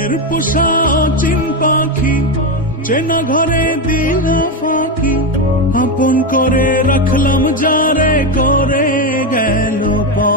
মনের পোষা অচিন পাখি চেনা ঘরে দিল ফাঁকি আপন করে রাখলাম যারে করে গেল পর